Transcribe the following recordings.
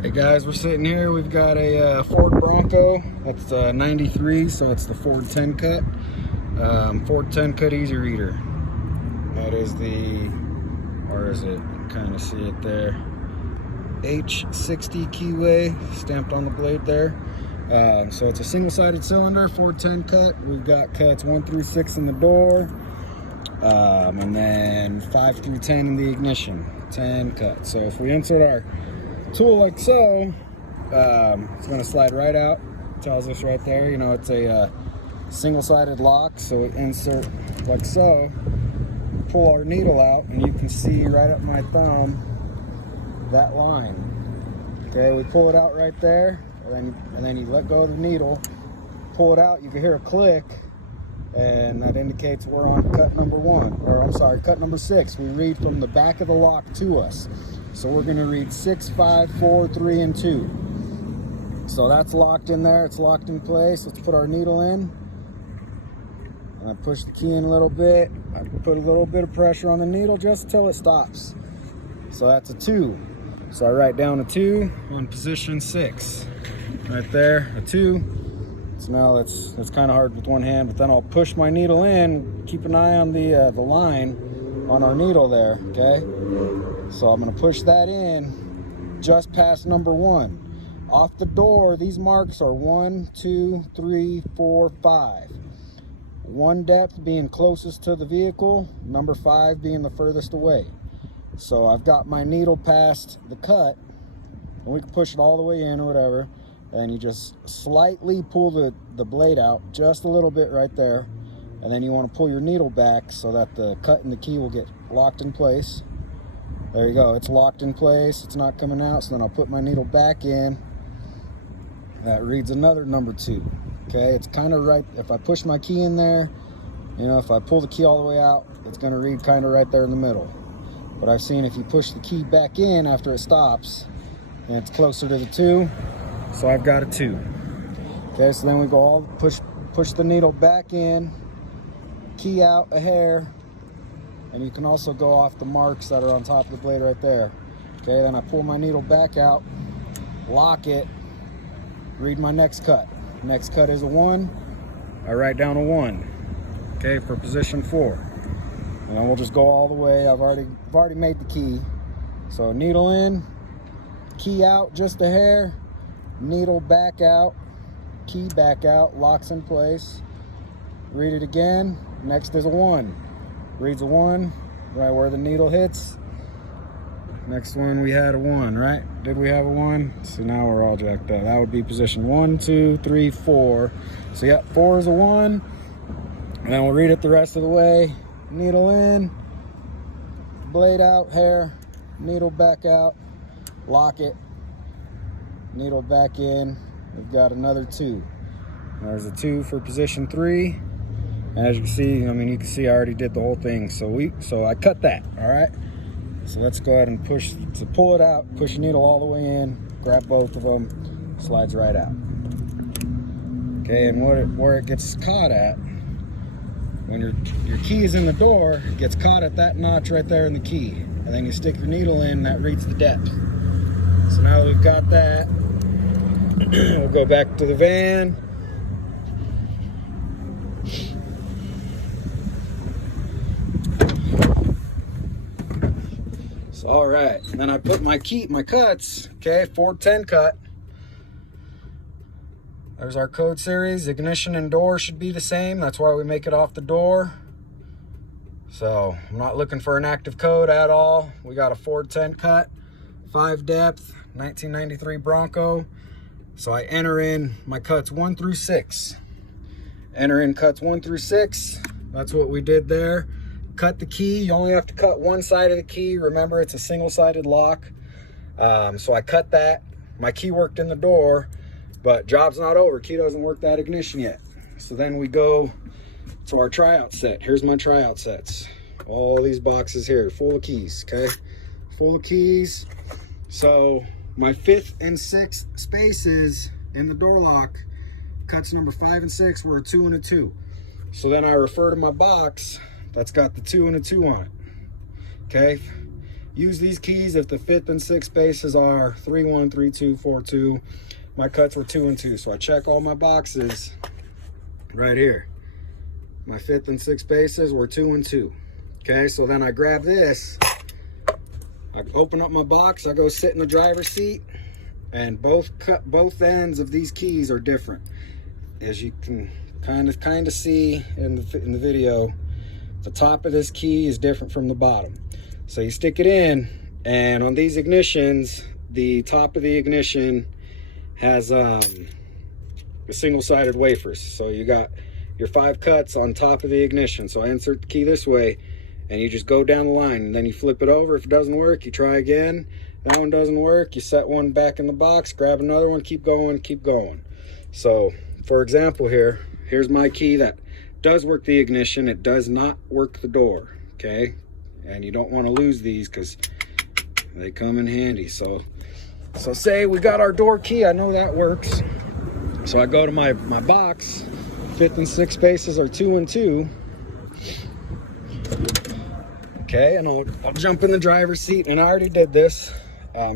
Hey guys, we're sitting here. We've got a Ford Bronco. That's 93, so it's the Ford 10 cut. Ford 10 cut Easy Reader. That is the, or is it? Kind of see it there. H60 keyway stamped on the blade there. So it's a single-sided cylinder, Ford 10 cut. We've got cuts 1 through 6 in the door, and then 5 through 10 in the ignition. 10 cut. So if we insert our tool like so, it's going to slide right out. It tells us right there, you know, it's a single-sided lock. So we insert like so, pull our needle out, and you can see right up my thumb that line. Okay, we pull it out right there, and then you let go of the needle, pull it out. You can hear a click, and that indicates we're on cut number 1, or I'm sorry, cut number 6. We read from the back of the lock to us. So we're going to read 6, 5, 4, 3, and 2. So that's locked in there. It's locked in place. Let's put our needle in. And I push the key in a little bit. I put a little bit of pressure on the needle just until it stops. So that's a 2. So I write down a 2 on position 6. Right there, a 2. So now it's kind of hard with one hand, but then I'll push my needle in. Keep an eye on the line on our needle there, okay? So I'm going to push that in just past number 1. Off the door, these marks are 1, 2, 3, 4, 5. 1 depth being closest to the vehicle, number 5 being the furthest away. So I've got my needle past the cut, and we can push it all the way in or whatever, and you just slightly pull the blade out just a little bit right there, and then you want to pull your needle back so that the cut and the key will get locked in place. There you go, it's locked in place, it's not coming out. So then I'll put my needle back in. That reads another number 2. Okay, it's kind of right, if I push my key in there, you know, if I pull the key all the way out, it's going to read kind of right there in the middle. But I've seen if you push the key back in after it stops, and it's closer to the 2, so I've got a 2. Okay, so then we go all push the needle back in, key out a hair, and you can also go off the marks that are on top of the blade right there. Okay, then I pull my needle back out, lock it, read my next cut. Next cut is a 1. I write down a 1. Okay, for position 4. And then we'll just go all the way. I've already made the key. So needle in, key out just a hair, needle back out, key back out, locks in place. Read it again. Next is a 1. Reads a 1 right where the needle hits. Next one we had a 1, right? Did we have a 1? So now we're all jacked up. That would be position 1, 2, 3, 4. So yeah, 4 is a 1. And then we'll read it the rest of the way. Needle in, blade out, hair, needle back out, lock it, needle back in. We've got another 2. There's a 2 for position 3. And as you can see, I mean, you can see I already did the whole thing. So I cut that, all right? So let's go ahead and pull it out, push the needle all the way in, grab both of them, slides right out. Okay, and where it gets caught at, when your key is in the door, it gets caught at that notch right there in the key. And then you stick your needle in, that reads the depth. So now we've got that. We'll go back to the van. So, all right, and then I put my cuts, okay, Ford 10 cut. There's our code series. Ignition and door should be the same. That's why we make it off the door. So I'm not looking for an active code at all. We got a Ford 10 cut, 5 depth, 1993 Bronco. So I enter in my cuts 1 through 6. Enter in cuts 1 through 6. That's what we did there. Cut the key. You only have to cut one side of the key. Remember, it's a single-sided lock. So I cut that. My key worked in the door. But job's not over. Key doesn't work that ignition yet. So then we go to our tryout set. Here's my tryout sets. All these boxes here, full of keys, okay? Full of keys. So my 5th and 6th spaces in the door lock, cuts number 5 and 6 were a 2 and a 2. So then I refer to my box that's got the 2 and a 2 on it, okay? use these keys if the 5th and 6th spaces are 3-1, 3-2, 4-2. My cuts were 2 and 2, so I check all my boxes right here. My 5th and 6th spaces were 2 and 2. Okay, so then I grab this, I open up my box, I go sit in the driver's seat, and both ends of these keys are different. As you can kind of see in the video, the top of this key is different from the bottom. So you stick it in, and on these ignitions, the top of the ignition has the single-sided wafers. So you got your 5 cuts on top of the ignition. So I insert the key this way, and you just go down the line, and then you flip it over. If it doesn't work, you try again. That one doesn't work, you set one back in the box, grab another one, keep going, keep going. So for example here, here's my key that does work the ignition. It does not work the door, okay? And you don't want to lose these because they come in handy. So say we got our door key, I know that works. So I go to my box, 5th and 6th spaces are 2 and 2. Okay, and I'll jump in the driver's seat, and I already did this.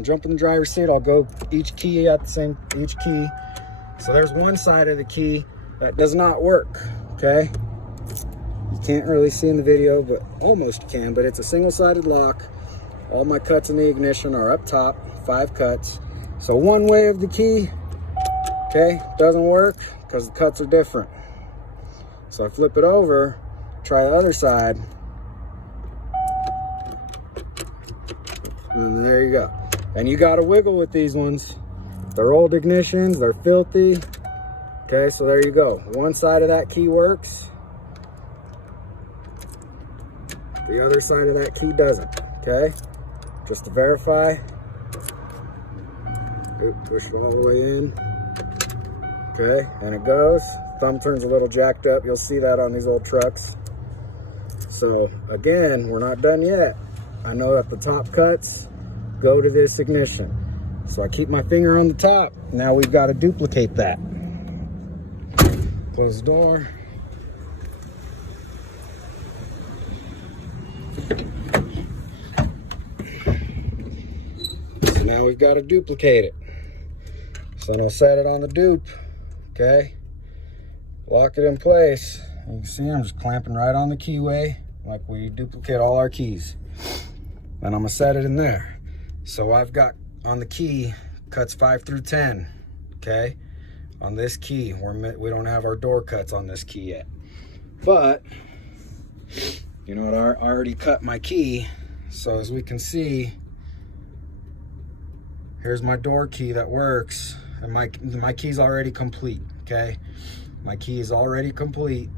Jump in the driver's seat, I'll go each key. So there's one side of the key that does not work, okay? You can't really see in the video, but almost can, but it's a single-sided lock. All my cuts in the ignition are up top, 5 cuts. So one way of the key, okay, doesn't work because the cuts are different. So I flip it over, try the other side, and there you go. And you got to wiggle with these ones. They're old ignitions, they're filthy. Okay, so there you go. One side of that key works. The other side of that key doesn't. Okay, just to verify. Push it all the way in. Okay, and it goes. Thumb turns a little jacked up. You'll see that on these old trucks. So again, we're not done yet. I know that the top cuts go to this ignition. So I keep my finger on the top. Now we've got to duplicate that. Close the door. So now we've got to duplicate it. So I'm going to set it on the dupe. Okay. Lock it in place. You can see I'm just clamping right on the keyway like we duplicate all our keys. And I'm going to set it in there. So I've got on the key cuts 5 through 10. Okay. On this key, we don't have our door cuts on this key yet. But, you know what, I already cut my key. So as we can see, here's my door key that works. And my key's already complete, okay? My key is already complete.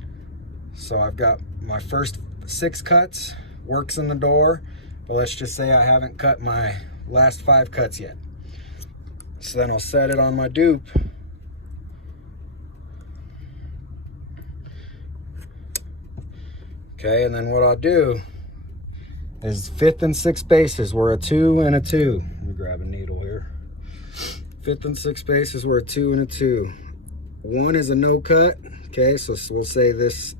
So I've got my first 6 cuts, works in the door. But let's just say I haven't cut my last 5 cuts yet. So then I'll set it on my dupe. Okay, and then what I'll do is 5th and 6th spaces were a 2 and a 2. Let me grab a needle here. 5th and 6th spaces were a 2 and a 2. 1 is a no cut. Okay, so we'll say this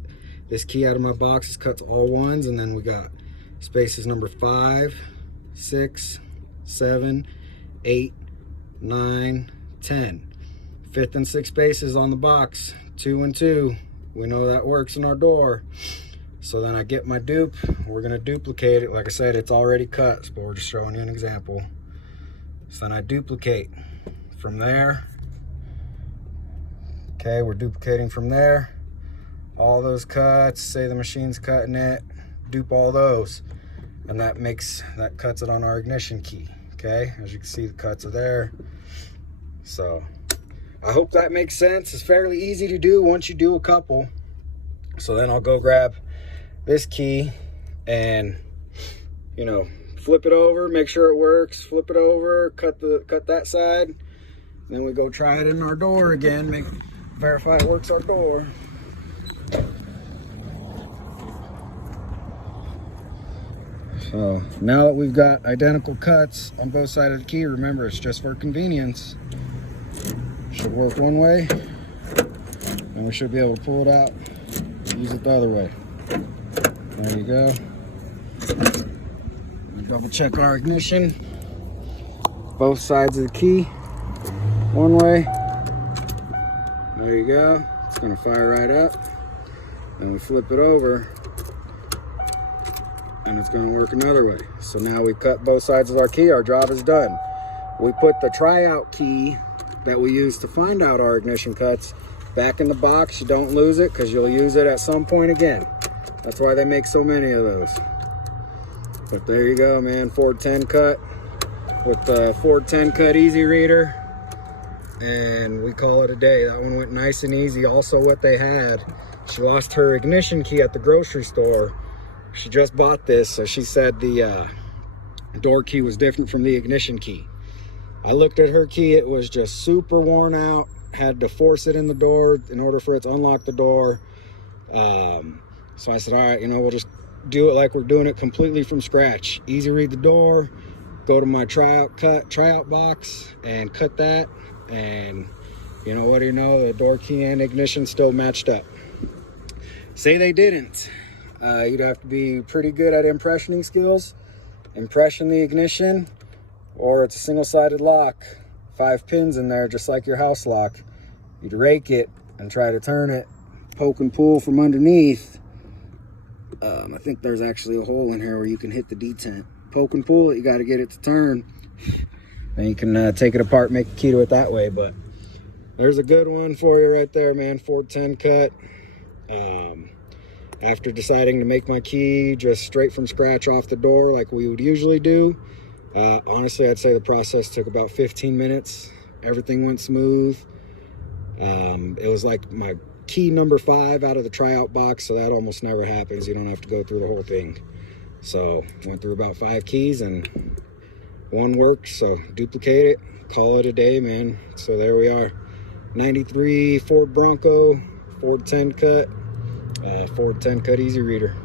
key out of my box is cuts all 1s, and then we got spaces number 5, 6, 7, 8, 9, 10. 5th and 6th spaces on the box, 2 and 2. We know that works in our door. So then I get my dupe. We're gonna duplicate it. Like I said, it's already cut, but we're just showing you an example. So then I duplicate from there. Okay, we're duplicating from there. All those cuts, say the machine's cutting it, dupe all those. And that cuts it on our ignition key. Okay, as you can see, the cuts are there. So I hope that makes sense. It's fairly easy to do once you do a couple. So then I'll go grab this key and, you know, flip it over, make sure it works, flip it over, cut that side, and then we go try it in our door again, verify it works our door. So now that we've got identical cuts on both sides of the key, remember it's just for convenience. Should work one way, and we should be able to pull it out, use it the other way. There you go. And Double check our ignition. Both sides of the key. One way. There you go. It's gonna fire right up. Then we flip it over and it's gonna work another way. So now we've cut both sides of our key. Our job is done. We put the tryout key that we use to find out our ignition cuts back in the box. You don't lose it because you'll use it at some point again. That's why they make so many of those. But there you go, man. Ford 10 cut with the Ford 10 cut easy reader. And we call it a day. That one went nice and easy. Also what they had, she lost her ignition key at the grocery store. She just bought this, so she said the door key was different from the ignition key. I looked at her key, it was just super worn out. Had to force it in the door in order for it to unlock the door. So I said, all right, we'll just do it like we're doing it completely from scratch. Easy read the door, go to my tryout box and cut that. And what do you know, the door key and ignition still matched up. Say they didn't. You'd have to be pretty good at impressioning skills. Impression the ignition, or it's a single-sided lock. 5 pins in there, just like your house lock. You'd rake it and try to turn it, poke and pull from underneath. I think there's actually a hole in here where you can hit the detent. Poke and pull it, you got to get it to turn. Then you can take it apart, make a key to it that way. But there's a good one for you right there, man. Ford 10 cut. After deciding to make my key just straight from scratch off the door like we would usually do, honestly, I'd say the process took about 15 minutes. Everything went smooth. It was like my key number 5 out of the tryout box, so that almost never happens. You don't have to go through the whole thing. So went through about 5 keys and one worked, so duplicate it, call it a day, man. So there we are. 93 Ford Bronco, Ford 10 cut, Ford 10 cut easy reader.